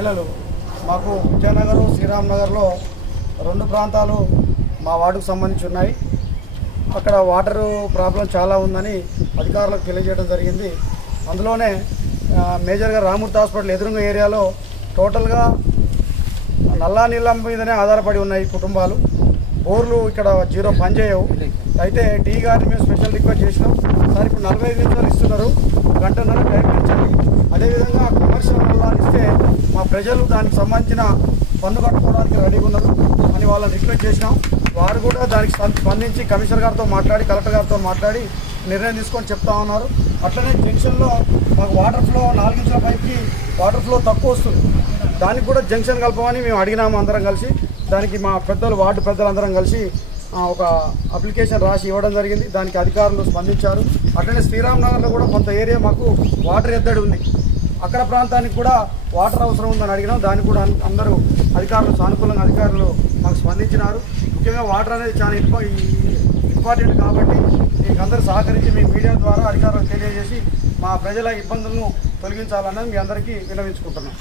మహిళలు మాకు విజయనగర్ శ్రీరామ్ నగర్లో 2 ప్రాంతాలు మా వార్డుకు సంబంధించి ఉన్నాయి. అక్కడ వాటర్ ప్రాబ్లం చాలా ఉందని అధికారులకు తెలియజేయడం జరిగింది. అందులోనే మేజర్గా రామూర్తి హాస్పిటల్ ఎదురుంగ ఏరియాలో టోటల్గా నల్లా నీళ్ళ మీదనే ఆధారపడి ఉన్నాయి కుటుంబాలు. బోర్లు ఇక్కడ 0 పనిచేయవు. అయితే టీ గారిని మేము స్పెషల్ రిక్వెస్ట్ చేసినాం. సార్ ఇప్పుడు 45 నిమిషాలు ఇస్తున్నారు, గంటన్నర టైం ఇచ్చండి. అదేవిధంగా కమర్షియల్ నల్లాలు ఇస్తే మా ప్రజలు దానికి సంబంధించిన పన్ను కట్టుకోవడానికి రెడీగా ఉన్నారు అని వాళ్ళని రిక్వెస్ట్ చేసినాం. వారు కూడా దానికి స్పందించి కమిషనర్ గారితో మాట్లాడి కలెక్టర్ గారితో మాట్లాడి నిర్ణయం తీసుకొని చెప్తా ఉన్నారు. అట్లనే జంక్షన్లో మాకు వాటర్ ఫ్లో 4 ఇంచుల పైకి వాటర్ ఫ్లో తక్కువ వస్తుంది. దానికి కూడా జంక్షన్ కలపమని మేము అడిగినాము అందరం కలిసి. దానికి మా పెద్దలు వార్డు పెద్దలందరం కలిసి ఒక అప్లికేషన్ రాసి ఇవ్వడం జరిగింది. దానికి అధికారులు స్పందించారు. అట్లనే శ్రీరామ్ నగర్లో కూడా కొంత ఏరియా మాకు వాటర్ ఎద్దడి ఉంది. అక్కడ ప్రాంతానికి కూడా వాటర్ అవసరం ఉందని అడిగినాం. దానికి కూడా అందరూ అధికారులు సానుకూలంగా అధికారులు మాకు స్పందించినారు. ముఖ్యంగా వాటర్ అనేది చాలా ఇంపార్టెంట్ కాబట్టి మీకు అందరూ సహకరించి మీ మీడియా ద్వారా అధికారులకు తెలియజేసి మా ప్రజల ఇబ్బందులను తొలగించాలన్నది మీ అందరికీ విన్నవించుకుంటున్నాం.